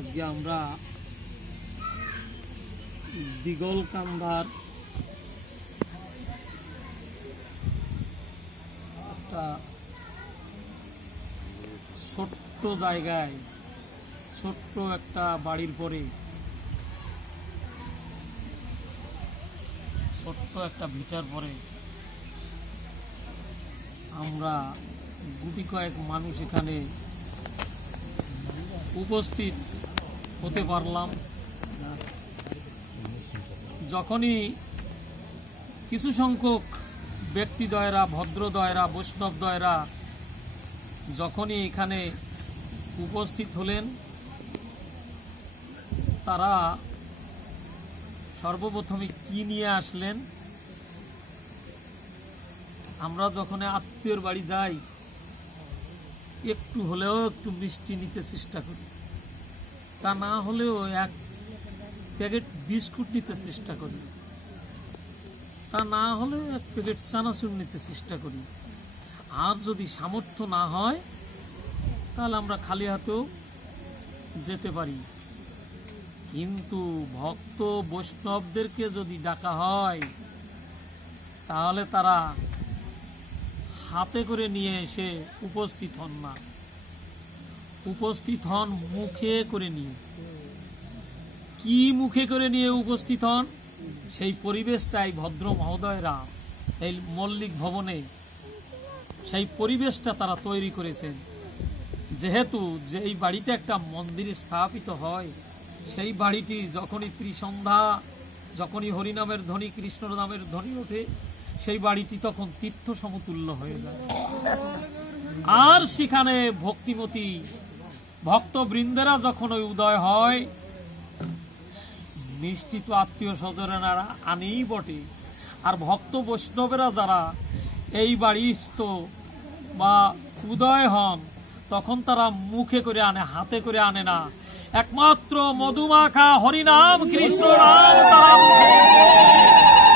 আজকে আমরা দিগলকান্দার একটা ছোট্ট জায়গায় ছোট্ট একটা বাড়ির পরে ছোট্ট একটা ভিটার পরে আমরা গুটি কয়েক মানুষ এখানে উপস্থিত হতে পারলাম। যখনই কিছু সংখ্যক ব্যক্তিদ্বয়রা, ভদ্রদ্বয়রা, বৈষ্ণবদ্বয়রা যখনই এখানে উপস্থিত হলেন, তারা সর্বপ্রথমে কি নিয়ে আসলেন? আমরা যখন আত্মীয়র বাড়ি যাই একটু হলেও একটু মিষ্টি নিতে চেষ্টা করি, তা না হলেও এক প্যাকেট বিস্কুট নিতে চেষ্টা করি, তা না হলেও এক প্যাকেট চানাচুর নিতে চেষ্টা করি। আর যদি সামর্থ্য না হয় তাহলে আমরা খালি হাতেও যেতে পারি। কিন্তু ভক্ত বৈষ্ণবদেরকে যদি ডাকা হয় তাহলে তারা হাতে করে নিয়ে এসে উপস্থিত হন না, উপস্থিত হন মুখে করে নিয়ে। কি মুখে করে নিয়ে উপস্থিত হন? সেই পরিবেশটাই ভদ্র মহোদয়রা এই মল্লিক ভবনে সেই পরিবেশটা তারা তৈরি করেছেন। যেহেতু যেই বাড়িতে একটা মন্দির স্থাপিত হয়, সেই বাড়িটি যখনই ত্রিসন্ধ্যা, যখনই হরিনামের ধ্বনি, কৃষ্ণ নামের ধ্বনি ওঠে, সেই বাড়িটি তখন তীর্থ সমতুল্য হয়ে যায়। আর সেখানে ভক্তিমতী ভক্তবৃন্দেরা যখন ওই উদয় হয়, মিষ্টি তো আত্মীয় স্বজনেরা আনেই বটে, আর ভক্ত বৈষ্ণবেরা যারা এই বাড়িস্থ বা উদয় হন, তখন তারা মুখে করে আনে, হাতে করে আনে না। একমাত্র মধুমাখা হরিনাম কৃষ্ণ নাম তারা মুখে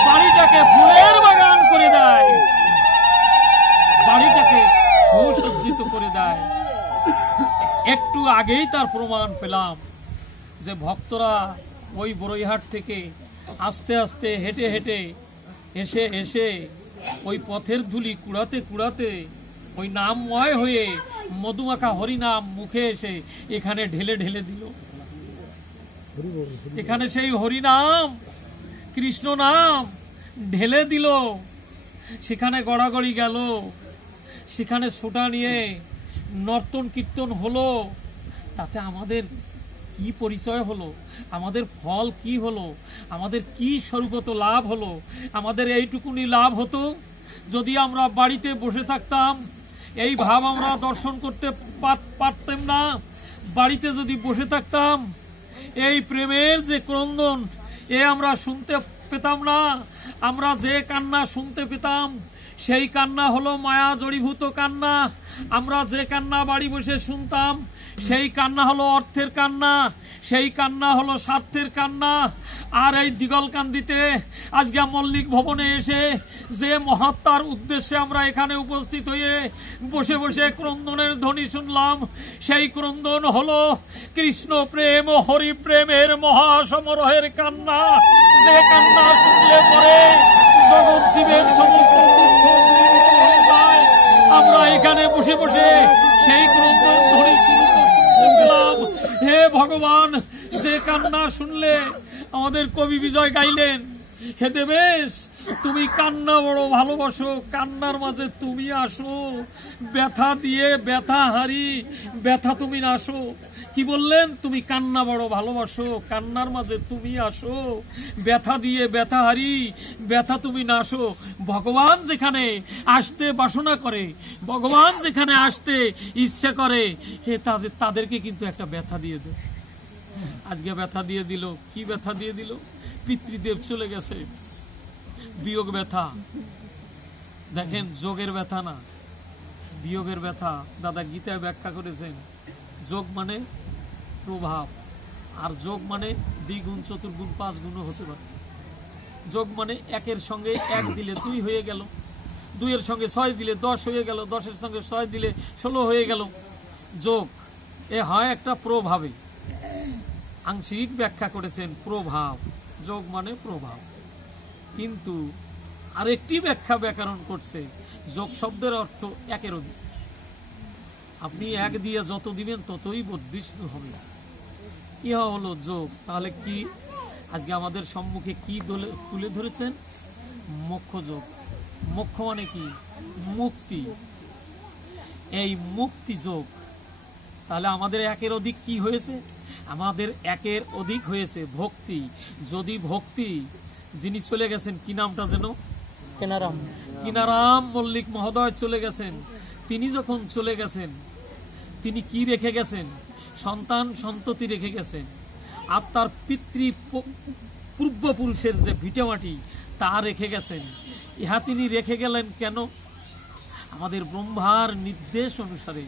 বাড়িটাকে ফুলের বাগান করে দেয়, বাড়িটাকে সুসজ্জিত করে দেয়। একটু আগেই তার প্রমাণ পেলাম যে ভক্তরা ওই বড়ইহাট থেকে আস্তে আস্তে হেঁটে হেঁটে এসে ওই পথের ধুলি কুড়াতে কুড়াতে ওই নামময় হয়ে মধুমাখা হরিনাম মুখে এসে এখানে ঢেলে ঢেলে দিল। এখানে সেই হরিনাম কৃষ্ণ নাম ঢেলে দিল, সেখানে গড়াগড়ি গেল, সেখানে ছোটা নিয়ে নর্তন কীর্তন হলো। তাতে আমাদের কি পরিচয় হলো? আমাদের ফল কি হলো? আমাদের কি স্বরূপত লাভ হলো? আমাদের এইটুকুনি লাভ হতো যদি আমরা বাড়িতে বসে থাকতাম। এই ভাব আমরা দর্শন করতে পারতাম না। বাড়িতে যদি বসে থাকতাম, এই প্রেমের যে ক্রন্দন এ আমরা শুনতে পেতাম না। আমরা যে কান্না শুনতে পেতাম, সেই কান্না হলো মায়া জড়ীভূত কান্না। আমরা যে কান্না বাড়ি বসে শুনতাম, সেই কান্না হলো অর্থের কান্না, সেই কান্না হলো স্বার্থের কান্না। আর এই দিগলকান্দিতে আজকে মল্লিক ভবনে এসে যে মহাত্মার উদ্দেশ্যে আমরা এখানে উপস্থিত হয়ে বসে বসে ক্রন্দনের ধ্বনি শুনলাম, সেই ক্রন্দন হলো কৃষ্ণ প্রেম ও হরি প্রেমের মহাসমারোহের কান্না। যে কান্না শুনলে পরে জগৎ জীবের সমস্ত দুঃখ দূরীভূত হয়ে যায়। আমরা এখানে বসে বসে সেই ক্রন্দন ধ্বনি শুনলাম। হে ভগবান, যে কান্না শুনলে আমাদের কবি বিজয় গাইলেন, হে দেবেশ তুমি কান্না বড় ভালোবাসো, কান্নার মাঝে তুমি আসো, ব্যথা দিয়ে ব্যথা হারি, ব্যথা তুমি নাশো। কি বললেন? তুমি কান্না বড় ভালোবাসো, কান্নার মাঝে তুমি আসো, ব্যথা দিয়ে ব্যথা হারি, ব্যথা তুমি নাশো। ভগবান যেখানে আসতে বাসনা করে, ভগবান যেখানে আসতে ইচ্ছে করে, হে তাদেরকে কিন্তু একটা ব্যথা দিয়ে দেয়। আজকে ব্যথা দিয়ে দিল। কি ব্যথা দিয়ে দিল? পিতৃদেব চলে গেছে, বিয়োগ ব্যথা। দেখেন, যোগের ব্যথা না, বিয়োগের ব্যথা। দাদা গীতায় ব্যাখ্যা করেছেন, যোগ মানে প্রভাব, আর যোগ মানে দ্বিগুণ, চতুর্গুণ, 5 গুণও হতে পারে। যোগ মানে 1-এর সঙ্গে 1 দিলে 2 হয়ে গেল, 2-এর সঙ্গে 6 দিলে 10 হয়ে গেল, 10-এর সঙ্গে 6 দিলে 16 হয়ে গেল। যোগ এ হয় একটা প্রভাবে। আংশিক ব্যাখ্যা করেছেন প্রভাব, যোগ মানে প্রভাব। কিন্তু আরেকটি ব্যাখ্যা ব্যাকরণ করছে, যোগ শব্দের অর্থ একের অধিক। আপনি এক দিয়ে যত দিবেন ততই বর্ধিষ্ণু হবে, ইহা হলো যোগ। তাহলে কি আজকে আমাদের সম্মুখে কি তুলে ধরেছেন? মোক্ষ যোগ। মোক্ষ মানে কি? মুক্তি। এই মুক্তি যোগ। তাহলে আমাদের একের অধিক কি হয়েছে? আমাদের একের অধিক হয়েছে ভক্তি। যদি ভক্তি, যিনি চলে গেছেন, কি নামটা যেন? কিনারাম মল্লিক মহোদয় চলে গেছেন। তিনি যখন চলে গেছেন, তিনি কি রেখে গেছেন? সন্তান সন্ততি রেখে গেছেন। আর তার পিতৃ পূর্বপুরুষের যে ভিটেমাটি তা রেখে গেছেন। ইহা তিনি রেখে গেলেন কেন? আমাদের ব্রহ্মার নির্দেশ অনুসারে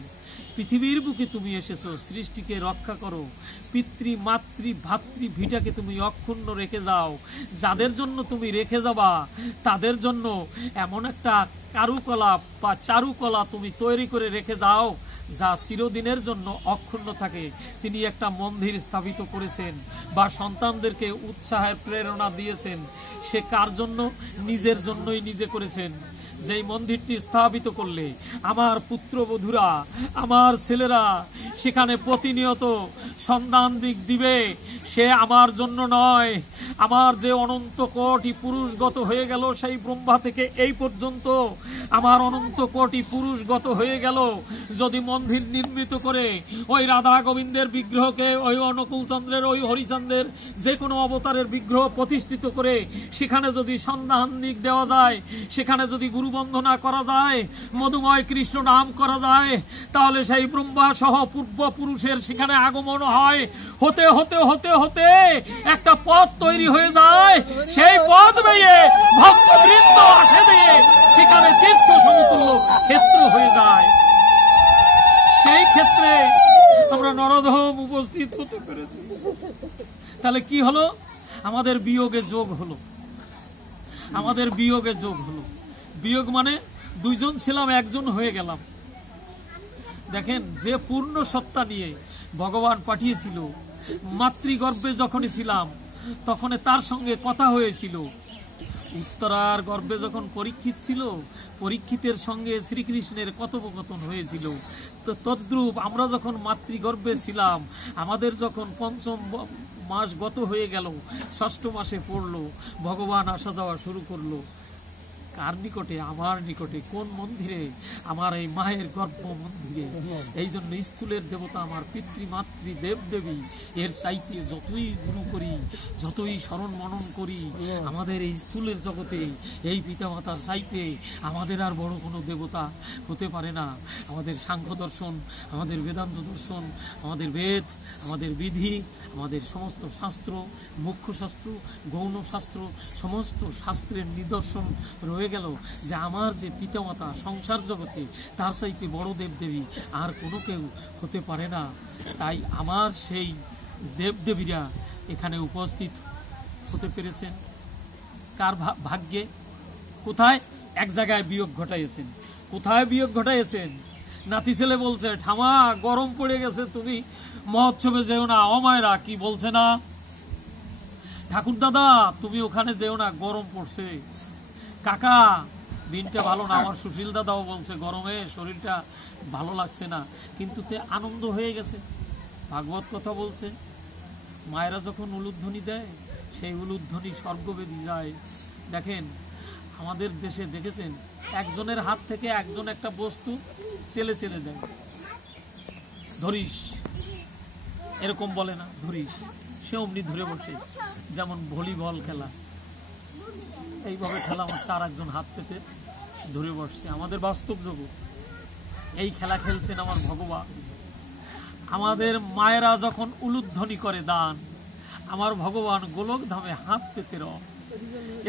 পৃথিবীর বুকে তুমি এসেছো, সৃষ্টিকে রক্ষা করো, পিতৃ মাতৃ ভাতৃ ভিটাকে তুমি অক্ষুণ্ণ রেখে যাও। যাদের জন্য তুমি রেখে যাবা তাদের জন্য এমন একটা কারুকলা বা চারুকলা তুমি তৈরি করে রেখে যাও যা চিরদিনের জন্য অক্ষুণ্ণ থাকে। তিনি একটা মন্দির স্থাপিত করেছেন বা সন্তানদেরকে উৎসাহের প্রেরণা দিয়েছেন। সে কার জন্য? নিজের জন্যই নিজে করেছেন। যেই মন্দিরটি স্থাপিত করলে আমার পুত্রবধূরা, আমার ছেলেরা সেখানে প্রতিনিয়ত সন্ধান দিক দিবে, সে আমার জন্য নয়। আমার যে অনন্ত কোটি পুরুষগত হয়ে গেল, সেই ব্রহ্মা থেকে এই পর্যন্ত আমার অনন্ত কোটি পুরুষগত হয়ে গেল, যদি মন্দির নির্মিত করে ওই রাধা গোবিন্দের বিগ্রহকে, ওই অনুকূল চন্দ্রের, ওই হরিচন্দ্রের যে কোনো অবতারের বিগ্রহ প্রতিষ্ঠিত করে সেখানে যদি সন্ধান দিক দেওয়া যায়, সেখানে যদি গুরু বন্দনা করা যায়, মধুময় কৃষ্ণ নাম করা যায়, তাহলে সেই ব্রহ্মা সহ পূর্বপুরুষের সেখানে আগমন হয়। হতে হতে হতে হতে একটা পথ তৈরি হয়ে যায়। সেই পথ বেয়ে ভক্তবৃন্দ আসে দিয়ে সেখানে তীর্থ সমতুল্য ক্ষেত্র হয়ে যায়। সেই ক্ষেত্রে আমরা নরধম উপস্থিত হতে পেরেছি। তাহলে কি হলো? আমাদের বিয়োগে যোগ হলো। আমাদের বিয়োগে যোগ হলো। বিয়োগ মানে দুইজন ছিলাম একজন হয়ে গেলাম। দেখেন, যে পূর্ণ সত্তা নিয়ে ভগবান পাঠিয়েছিল, মাতৃগর্ভে যখনই ছিলাম তখন তার সঙ্গে কথা হয়েছিল। উত্তরার গর্ভে যখন পরীক্ষিত ছিল, পরীক্ষিতের সঙ্গে শ্রীকৃষ্ণের কথোপকথন হয়েছিল। তো তদ্রূপ আমরা যখন মাতৃগর্ভে ছিলাম, আমাদের যখন পঞ্চম মাস গত হয়ে গেল, ষষ্ঠ মাসে পড়লো, ভগবান আসা যাওয়া শুরু করলো। কার নিকটে? আমার নিকটে। কোন মন্দিরে? আমার এই মায়ের গর্ভ মন্দিরে। এই জন্য স্থূলের দেবতা আমার পিতৃমাতৃ দেব দেবী, এর চাইতে যতই গুরু করি, যতই স্মরণ মনন করি, আমাদের এই স্থূলের জগতে এই পিতামাতার চাইতে আমাদের আর বড় কোনো দেবতা হতে পারে না। আমাদের সাংখ্য দর্শন, আমাদের বেদান্ত দর্শন, আমাদের বেদ, আমাদের বিধি, আমাদের সমস্ত শাস্ত্র, মুখ্য শাস্ত্র, গৌণ শাস্ত্র, সমস্ত শাস্ত্রের নিদর্শন রয়ে গেল যে আমার যে পিতামাতা সংসার জগতে, তার চাইতে বড় দেবদেবী আর কোনো কেউ হতে পারে না। তাই আমার সেই দেবদেবীরা এখানে উপস্থিত হতে পেরেছেন। কার ভাগ্যে? কোথায়? এক জায়গায় বিয়োগ ঘটাইছেন। কোথায় বিয়োগ ঘটাইছেন? নাতি ছেলে বলছে, ঠামা গরম পড়ে গেছে, তুমি মহোৎসবে যেও না। অমায়রা কি বলছে না, ঠাকুর দাদা তুমি ওখানে যেও না, গরম পড়ছে। কাকা দিনটা ভালো না। আমার সুশীল দাদাও বলছে গরমে শরীরটা ভালো লাগছে না, কিন্তু তে আনন্দ হয়ে গেছে। ভাগবত কথা বলছে, মায়েরা যখন উলুধ্বনি দেয়, সেই উলুধ্বনি স্বর্গবেদী যায়। দেখেন আমাদের দেশে দেখেছেন, একজনের হাত থেকে একজন একটা বস্তু চেলে চেলে দেয়, ধরিস, এরকম বলে না, ধরিস, সে অমনি ধরে বসে। যেমন ভলিবল খেলা, এইভাবে খেলা হচ্ছে, আর একজন হাত পেতে ধরে বসছে। আমাদের বাস্তব জগৎ, এই খেলা খেলছেন আমার ভগবান। আমাদের মায়েরা যখন উলুধ্বনি করে দান, আমার ভগবান গোলক ধামে হাত পেতে রন।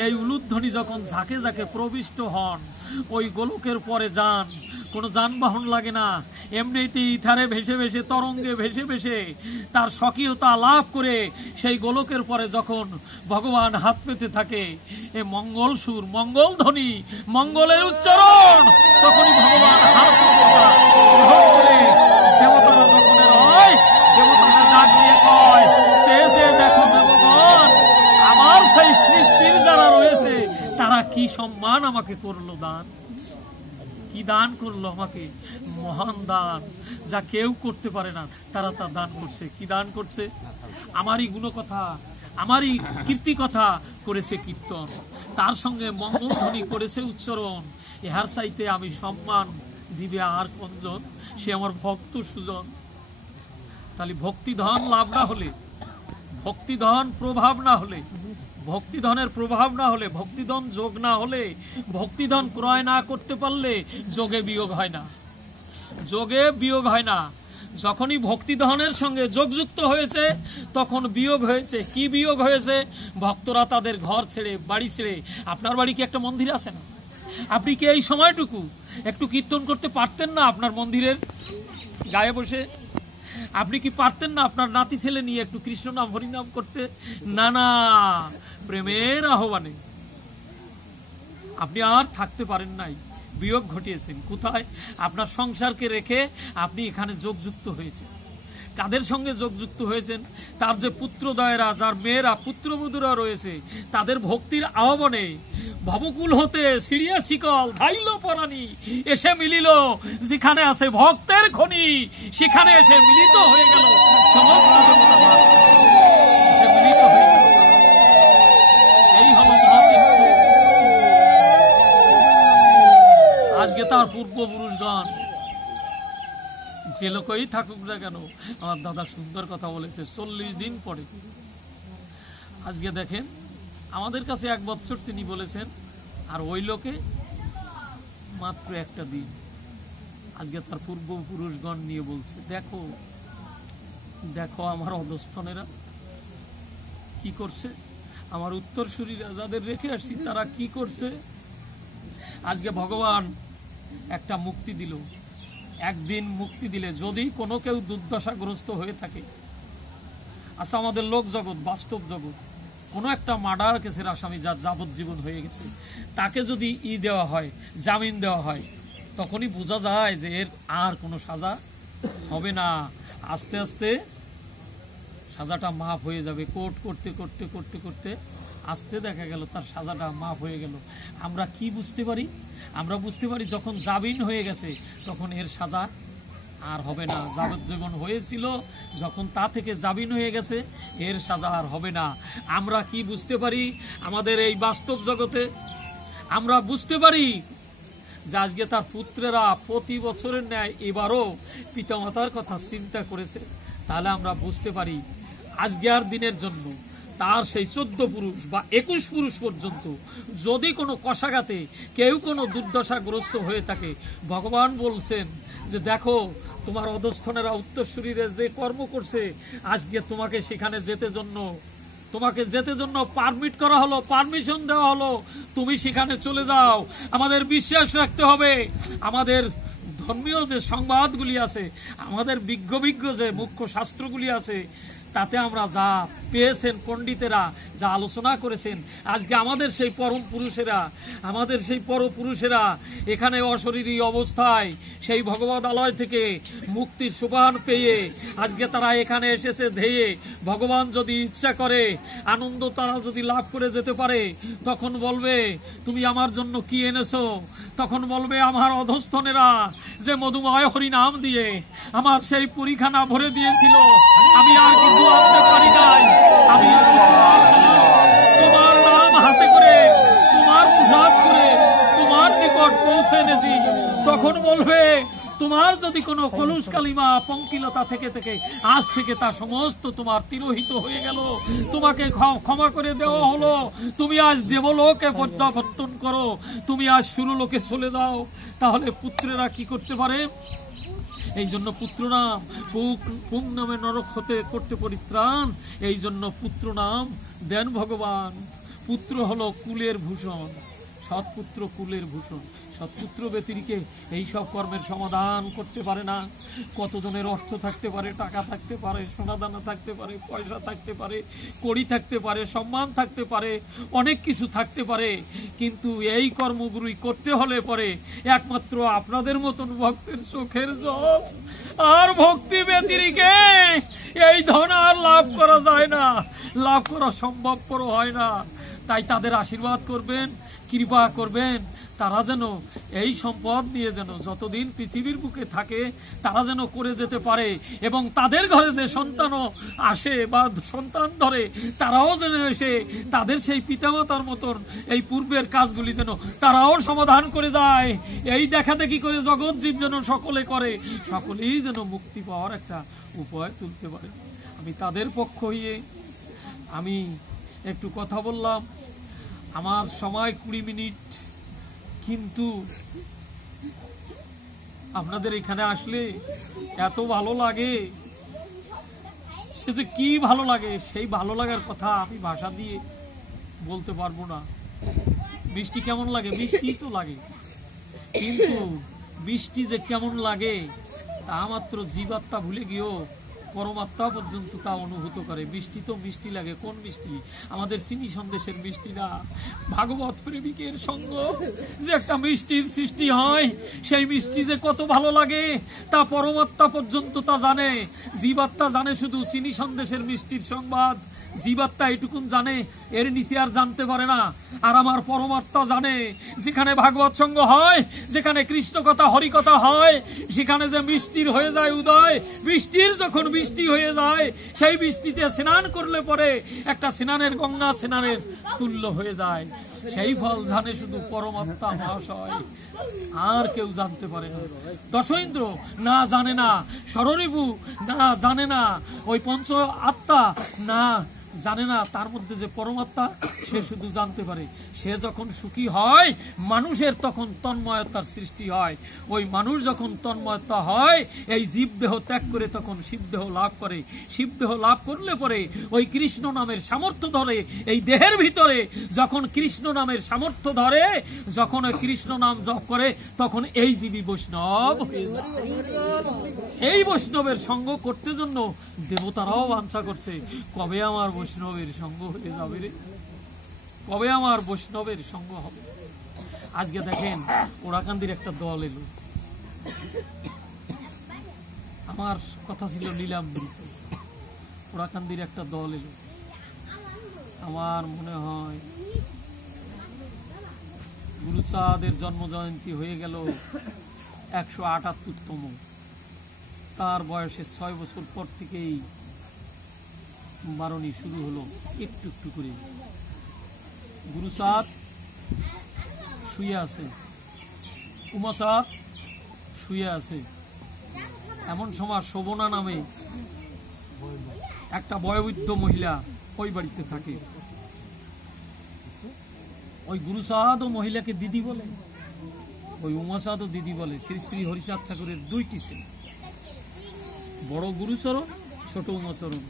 এই উলুধ্বনি যখন ঝাঁকে ঝাঁকে প্রবিষ্ট হন, ওই গোলকের পরে যান, কোনো যানবাহন লাগে না, এমনিতেই ইথারে ভেসে ভেসে, তরঙ্গে ভেসে ভেসে তার স্বকীয়তা লাভ করে সেই গোলকের পরে যখন ভগবান হাত পেতে থাকে, এ মঙ্গল সুর, মঙ্গল ধ্বনি, মঙ্গলের উচ্চারণ, তখনই ভগবান হাত গ্রহণ করে দেবতারা যখন হয়, দেবতাদের ডাক দিয়ে কয়, সে সম্মান আমাকে করলো দান। কি দান করলো আমাকে? মহান দান, যা কেউ করতে পারে না, তারা তা দান করছে। কি দান করছে? আমারই গুণকথা, আমারই কীর্তি কথা করেছে কীর্তন, তার সঙ্গে মঙ্গলধ্বনি করেছে উচ্চারণ। ইহার চাইতে আমি সম্মান দিবে আর কোনজন? সে আমার ভক্ত সুজন। তাহলে ভক্তিধন লাভ না হলে, ভক্তিধন প্রভাব না হলে, ভক্তিধনের প্রভাব না হলে, ভক্তিধন যোগ না হলে, ভক্তিধন ক্রয় না করতে পারলে যোগে বিয়োগ হয় না, যোগে বিয়োগ হয় না। যখনই ভক্তিধনের সঙ্গে যোগযুক্ত হয়েছে তখন বিয়োগ হয়েছে। কি বিয়োগ হয়েছে? ভক্তরা তাদের ঘর ছেড়ে, বাড়ি ছেড়ে। আপনার বাড়ি কি একটা মন্দির আছে না? আপনি কি এই সময়টুকু একটু কীর্তন করতে পারতেন না আপনার মন্দিরের গায়ে বসে? আপনি কি পারতেন না আপনার নাতি ছেলে নিয়ে একটু কৃষ্ণ নাম হরিনাম করতে? না না, প্রেমের আহ্বানে আপনি আর থাকতে পারেন নাই, বিয়োগ ঘটিয়েছেন। কোথায়? আপনার সংসারকে রেখে আপনি এখানে যোগযুক্ত হয়েছেন। কাদের সঙ্গে যোগযুক্ত হয়েছেন? তার যে পুত্রদয়েরা, যার মেয়েরা পুত্রবধূরা রয়েছে, তাদের ভক্তির আহ্বানে ভবকুল হতে সিরিয়া শিকল ধাইল পরাণী এসে মিলিল, যেখানে আছে ভক্তের খনি সেখানে এসে মিলিত হয়ে গেল সমস্ত দেবতাগণ, এসে মিলিত হয়ে গেল। এই হলো মহাতীর্থ। আজকে তার পূর্বপুরুষগণ যে লোকই থাকুক না কেন, আমার দাদা সুন্দর কথা বলেছে, 40 দিন পরে। আজকে দেখেন আমাদের কাছে 1 বছর তিনি বলেছেন, আর ওই লোকে মাত্র একটা দিন। আজকে তার পূর্বপুরুষগণ নিয়ে বলছে, দেখো দেখো আমার অধস্তনেরা কি করছে, আমার উত্তরসূরিরা যাদের রেখে আসছি তারা কি করছে। আজকে ভগবান একটা মুক্তি দিল। একদিন মুক্তি দিলে যদি কোনো কেউ দুর্দশাগ্রস্ত হয়ে থাকে, আচ্ছা আমাদের লোক জগৎ, বাস্তব জগৎ, কোনো একটা মার্ডার কেসের আসামি যার যাবজ্জীবন হয়ে গেছে, তাকে যদি দেওয়া হয়, জামিন দেওয়া হয়, তখনই বোঝা যায় যে এর আর কোনো সাজা হবে না। আস্তে আস্তে সাজাটা মাফ হয়ে যাবে। কোর্ট করতে করতে করতে করতে আস্তে দেখা গেল তার সাজাটা মাফ হয়ে গেল। আমরা কি বুঝতে পারি? আমরা বুঝতে পারি যখন জামিন হয়ে গেছে তখন এর সাজা আর হবে না। যাবজ্জীবন হয়েছিল যখন, তা থেকে জামিন হয়ে গেছে, এর সাজা আর হবে না। আমরা কি বুঝতে পারি? আমাদের এই বাস্তব জগতে আমরা বুঝতে পারি যে আজকে তার পুত্রেরা প্রতি বছরের ন্যায় এবারও পিতামাতার কথা চিন্তা করেছে। তাহলে আমরা বুঝতে পারি আজকে আর দিনের জন্য তার সেই 14 পুরুষ বা 21 পুরুষ পর্যন্ত যদি কোনো কষাঘাতে কেউ কোনো দুর্দশাগ্রস্ত হয়ে থাকে, ভগবান বলছেন যে দেখো তোমার অধস্থনেরা উত্তরসূরিরা যে কর্ম করছে, আজকে তোমাকে সেখানে যেতে জন্য পারমিট করা হলো, পারমিশন দেওয়া হলো, তুমি সেখানে চলে যাও। আমাদের বিশ্বাস রাখতে হবে, আমাদের ধর্মীয় যে সংবাদগুলি আছে, আমাদের বিজ্ঞ যে মুখ্য শাস্ত্রগুলি আছে, তাতে আমরা যা পেয়েছেন, পণ্ডিতেরা যা আলোচনা করেছেন, আজকে আমাদের সেই পরম পুরুষেরা, আমাদের সেই পরপুরুষেরা এখানে অশরীরী অবস্থায় সেই ভগবত আলয় থেকে মুক্তির সোপান পেয়ে আজকে তারা এখানে এসেছে ধেয়ে। ভগবান যদি ইচ্ছা করে, আনন্দ তারা যদি লাভ করে যেতে পারে, তখন বলবে তুমি আমার জন্য কি এনেছো? তখন বলবে আমার অধস্থনেরা যে মধুময় হরিনাম দিয়ে আমার সেই পরিখানা ভরে দিয়েছিল, আমি আর কিছু আনতে পারি নাই, আমি তোমার নাম হাতে করে, তোমার প্রসাদ করে তোমার নিকট পৌঁছে এনেছি। তখন বলবে তোমার যদি কোনো কলুষ কালিমা পঙ্কিলতা থেকে থেকে আজ থেকে তা সমস্ত তোমার তিরোহিত হয়ে গেল, তোমাকে ক্ষমা করে দেওয়া হলো, তুমি আজ দেবলোকে প্রত্যাবর্তন করো, তুমি আজ সুরলোকে চলে যাও। তাহলে পুত্রেরা কি করতে পারে? এই জন্য পুত্র নাম, পুং নামে নরক হতে করতে পরিত্রাণ, এই জন্য পুত্র নাম দেন ভগবান। পুত্র হলো কুলের ভূষণ, সৎপুত্র কুলের ভূষণ। সৎপুত্র ব্যতিরিকে এই সব কর্মের সমাধান করতে পারে না। কতজনের অর্থ থাকতে পারে, টাকা থাকতে পারে, সোনাদানা থাকতে পারে, পয়সা থাকতে পারে, কড়ি থাকতে পারে, সম্মান থাকতে পারে, অনেক কিছু থাকতে পারে, কিন্তু এই কর্মগুলি করতে হলে পরে একমাত্র আপনাদের মতন ভক্তের চোখের জল আর ভক্তি ব্যতিরিকে এই ধন আর লাভ করা যায় না, লাভ করা সম্ভবপর হয় না। তাই তাদের আশীর্বাদ করবেন, কৃপা করবেন তারা যেন এই সম্পদ নিয়ে যেন যতদিন পৃথিবীর বুকে থাকে তারা যেন করে যেতে পারে, এবং তাদের ঘরে যে সন্তানও আসে বা সন্তান ধরে তারাও যেন এসে তাদের সেই পিতামাতার মতন এই পূর্বের কাজগুলি যেন তারাও সমাধান করে যায়। এই দেখা দেখি করে জগৎ জীব যেন সকলে করে, সকলেই যেন মুক্তি পাওয়ার একটা উপায় তুলতে পারে। আমি তাদের পক্ষ হয়ে আমি একটু কথা বললাম। আমার সময় 20 মিনিট, কিন্তু আপনাদের এখানে আসলে এত ভালো লাগে, সে যে কি ভালো লাগে, সেই ভালো লাগার কথা আমি ভাষা দিয়ে বলতে পারবো না। বৃষ্টি কেমন লাগে? বৃষ্টি তো লাগে, কিন্তু বৃষ্টি যে কেমন লাগে তা মাত্র জীবাত্মা ভুলে গিয়েও পরমাত্মা পর্যন্ত তা অনুভূত করে। বৃষ্টি তো মিষ্টি লাগে। কোন মিষ্টি? আমাদের চিনি সন্দেশের মিষ্টি না, ভাগবত প্রেমিকের সঙ্গ যে একটা মিষ্টির সৃষ্টি হয়, সেই মিষ্টি যে কত ভালো লাগে তা পরমাত্মা পর্যন্ত তা জানে। জীবাত্মা জানে শুধু চিনি সন্দেশের মিষ্টির সংবাদ, জীবাত্মা এটুকুন জানে, এর নিচে আর জানতে পারে না। আর আমার পরমাত্মা জানে যেখানে ভাগবত সঙ্গ হয়, যেখানে কৃষ্ণ কথা হরি কথা হয়, সেখানে যে মিষ্টির হয়ে যায় উদয়। বৃষ্টির যখন বৃষ্টি হয়ে যায়, সেই বৃষ্টিতে স্নান করলে পরে একটা স্নানের গঙ্গা স্নানের তুল্য হয়ে যায়। সেই ফল জানে শুধু পরমাত্মা মহাশয়, আর কেউ জানতে পারে না। দশইন্দ্র না জানে না, ষড়রিপু না জানে না, ওই পঞ্চ আত্মা না জানে না, তার মধ্যে যে পরমাত্মা সে শুধু জানতে পারে। সে যখন সুখী হয় মানুষের তখন তন্ময়তার সৃষ্টি হয়। ওই মানুষ যখন তন্ময়তা হয়, এই জীব দেহ ত্যাগ করে তখন শিবদেহ লাভ করে। শিবদেহ লাভ করলে পরে ওই কৃষ্ণ নামের সামর্থ্য ধরে এই দেহের ভিতরে। যখন কৃষ্ণ নামের সামর্থ্য ধরে, যখন ওই কৃষ্ণ নাম জপ করে, তখন এই জীবী বৈষ্ণব হয়ে যায়। এই বৈষ্ণবের সঙ্গ করতে জন্য দেবতারাও বাঞ্ছা করছে, কবে আমার বৈষ্ণবের সঙ্গ হয়ে যাবে রে, কবে আমার বৈষ্ণবের সঙ্গ হবে। আজকে দেখেন ওরাকান্দির একটা দল এলো, আমার কথা ছিল নীলাম্বরী, ওরাকান্দির একটা দল এলো। আমার মনে হয় গুরুচাঁদের জন্ম জয়ন্তী হয়ে গেল 178তম। তার বয়সে 6 বছর পর থেকেই বারণী শুরু হলো একটু একটু করে। গুরুচাঁদ শুয়ে আছে, উমাচাঁদ শুয়ে আছে। এমন সময় শোভনা নামে একটা বয়োবৃদ্ধ মহিলা ওই বাড়িতে থাকে। ওই গুরুচাঁদ ও মহিলাকে দিদি বলে, ওই উমাচাঁদ ও দিদি বলে। শ্রী শ্রী হরিচাঁদ ঠাকুরের 2টি ছেলে, বড় গুরুচরণ, ছোট উমাচরণ।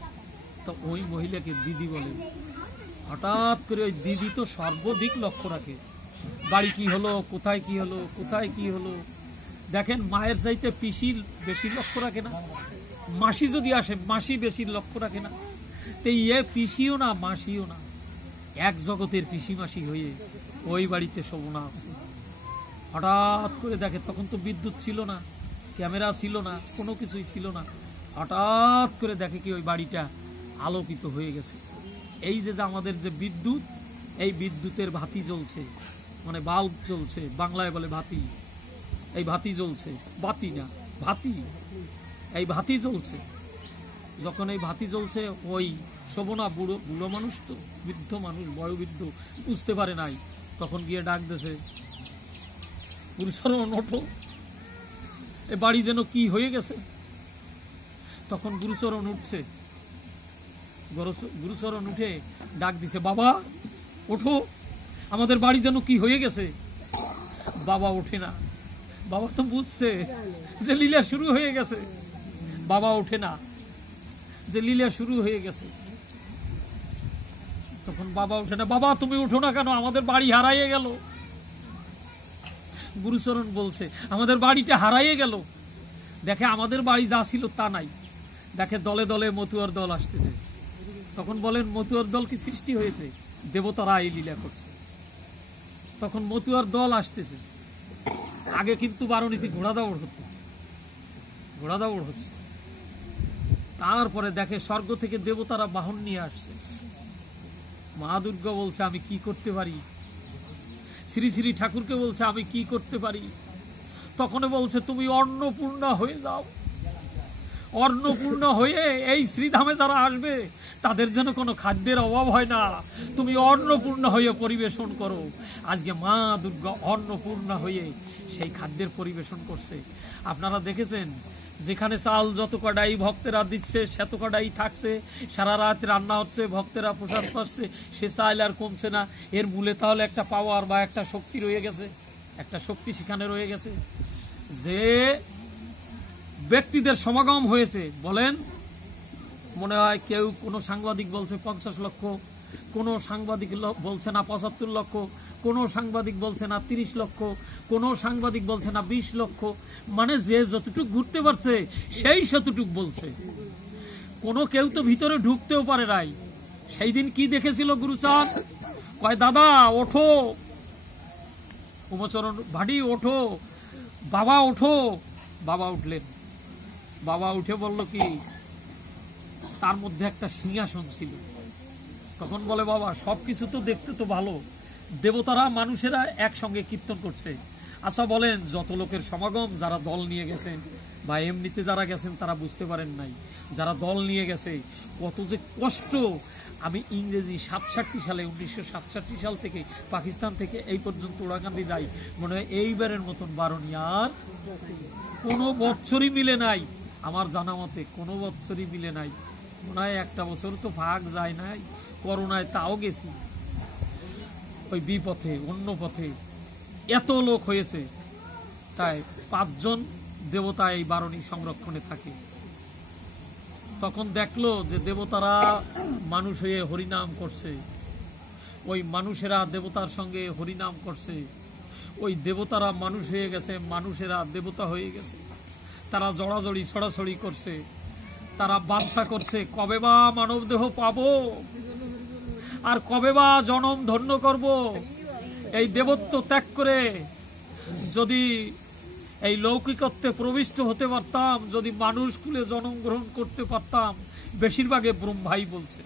তো ওই মহিলাকে দিদি বলে। হঠাৎ করে ওই দিদি তো সর্বাধিক লক্ষ্য রাখে, বাড়ি কি হলো, কোথায় কি হলো, কোথায় কি হলো। দেখেন মায়ের চাইতে পিসি বেশি লক্ষ্য রাখে না, মাসি যদি আসে মাসি বেশি লক্ষ্য রাখে না। তো পিসিও না মাসিও না, এক জগতের পিসি মাসি হয়ে ওই বাড়িতে শোভনা আছে। হঠাৎ করে দেখে, তখন তো বিদ্যুৎ ছিল না, ক্যামেরা ছিল না, কোনো কিছুই ছিল না। হঠাৎ করে দেখে কি ওই বাড়িটা আলোকিত হয়ে গেছে। এই যে আমাদের যে বিদ্যুৎ, এই বিদ্যুতের ভাতি জ্বলছে, মানে বাল্ব জ্বলছে, বাংলায় বলে ভাতি। এই ভাতি জ্বলছে, বাতি না ভাতি, এই ভাতি জ্বলছে। যখন এই ভাতি জ্বলছে, ওই শোভনা বুড়ো বুড়ো মানুষ তো, বৃদ্ধ মানুষ, বয়োবৃদ্ধ, বুঝতে পারে নাই। তখন গিয়ে ডাক দিয়েছে, গুরুচরণ ওঠো, এ বাড়ি যেন কি হয়ে গেছে। তখন গুরুচরণ উঠছে, গুরুচরণ উঠে ডাক দিছে, বাবা ওঠো, আমাদের বাড়ি যেন কি হয়ে গেছে। বাবা ওঠে না, বাবা তো বুঝছে যে লীলা শুরু হয়ে গেছে। বাবা ওঠে না, যে লীলা শুরু হয়ে গেছে। তখন বাবা ওঠে না, বাবা তুমি উঠো না কেন, আমাদের বাড়ি হারাইয়ে গেল। গুরুচরণ বলছে, আমাদের বাড়িটা হারাইয়ে গেল। দেখে আমাদের বাড়ি যা ছিল তা নাই। দেখে দলে দলে মতুয়ার দল আসতেছে। তখন বলেন, মতুয়ার দল কি সৃষ্টি হয়েছে? দেবতারা এই লীলা করছে। তখন মতুয়ার দল আসতেছে। আগে কিন্তু বারণীতে ঘোড়া দৌড় হতো, ঘোড়া দৌড় হচ্ছে। তারপরে দেখে স্বর্গ থেকে দেবতারা বাহন নিয়ে আসছে। মা দুর্গা বলছে, আমি কি করতে পারি? শ্রী শ্রী ঠাকুরকে বলছে আমি কি করতে পারি? তখন বলছে তুমি অন্নপূর্ণা হয়ে যাও, অন্নপূর্ণা হয়ে এই শ্রীধামে যারা আসবে তাদের যেন কোনো খাদ্যের অভাব হয় না, তুমি অন্নপূর্ণা হয়ে পরিবেশন করো। আজকে মা দুর্গা অন্নপূর্ণা হয়ে সেই খাদ্যের পরিবেশন করছে। আপনারা দেখেছেন, যেখানে চাল যত কটাই ভক্তেরা দিচ্ছে সেত কটাই থাকছে, সারা রাত রান্না হচ্ছে, ভক্তেরা প্রসাদ পাচ্ছে, সে চাল আর কমছে না। এর মূলে তাহলে একটা পাওয়ার বা একটা শক্তি রয়ে গেছে, একটা শক্তি সেখানে রয়ে গেছে। যে ব্যক্তিদের সমাগম হয়েছে, বলেন মনে হয় কেউ কোনো সাংবাদিক বলছে 50 লক্ষ, কোনো সাংবাদিক বলছে না 75 লক্ষ, কোনো সাংবাদিক বলছে না 30 লক্ষ, কোনো সাংবাদিক বলছে না 20 লক্ষ। মানে যে যতটুকু ঘুরতে পারছে সেই যতটুকু বলছে। কোনো কেউ তো ভিতরে ঢুকতেও পারে নাই। সেই দিন কি দেখেছিল গুরুচাঁদ? কয় দাদা ওঠো, উমচরণ ভাডি ওঠো, বাবা ওঠো। বাবা উঠলেন। বাবা উঠে বলল কি, তার মধ্যে একটা সিংহাসন ছিল। তখন বলে বাবা সবকিছু তো দেখতে তো ভালো, দেবতারা মানুষেরা একসঙ্গে কীর্তন করছে। আচ্ছা বলেন, যত লোকের সমাগম, যারা দল নিয়ে গেছেন বা এমনিতে যারা গেছেন তারা বুঝতে পারেন নাই, যারা দল নিয়ে গেছে কত যে কষ্ট। আমি ইংরেজি 67 সালে 1967 সাল থেকে পাকিস্তান থেকে এই পর্যন্ত ওড়াকান্দি যাই, মনে হয় এইবারের মতন বারণী আর কোনো বছরই মিলে নাই। আমার জানা মতে কোনো বছরই মিলে নাই। মনে হয় একটা বছর তো ভাগ যায় নাই, করোনায় তাও গেছি। ওই বিপথে অন্য পথে এত লোক হয়েছে, তাই 5 জন দেবতা এই বারণী সংরক্ষণে থাকে। তখন দেখলো যে দেবতারা মানুষ হয়ে হরিনাম করছে, ওই মানুষেরা দেবতার সঙ্গে হরিনাম করছে, ওই দেবতারা মানুষ হয়ে গেছে, মানুষেরা দেবতা হয়ে গেছে। তারা জড়াজড়ি ছড়াছড়ি করছে, তারা বাঞ্ছা করছে কবে বা মানব দেহ পাবো আর কবে বা জনম ধন্য করব। এই দেবত্ব ত্যাগ করে যদি এই লৌকিকত্বে প্রবিষ্ট হতে পারতাম, যদি মানুষ কুলে জন্ম গ্রহণ করতে পারতাম, বেশিরভাগে ব্রহ্মাই বলছে,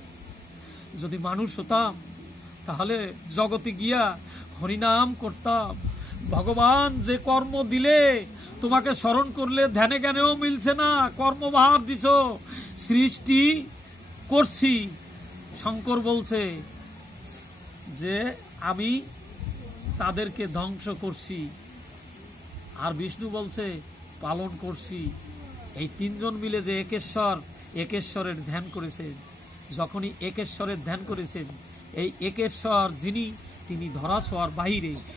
যদি মানুষ হতাম তাহলে জগতে গিয়া হরিনাম করতাম। ভগবান যে কর্ম দিলে তোমাকে স্মরণ করলে ধ্যানে জ্ঞানেও মিলছে না, কর্মভার দিছ, সৃষ্টি করছি। শঙ্কর বলছে যে আমি তাদেরকে ধ্বংস করছি, আর বিষ্ণু বলছে পালন করছি। এই 3 জন মিলে যে একেশ্বরের ধ্যান করেছেন, যখনই একেশ্বরের ধ্যান করেছেন, এই একেশ্বর যিনি, তিনি ধরা ছোঁয়ার বাহিরে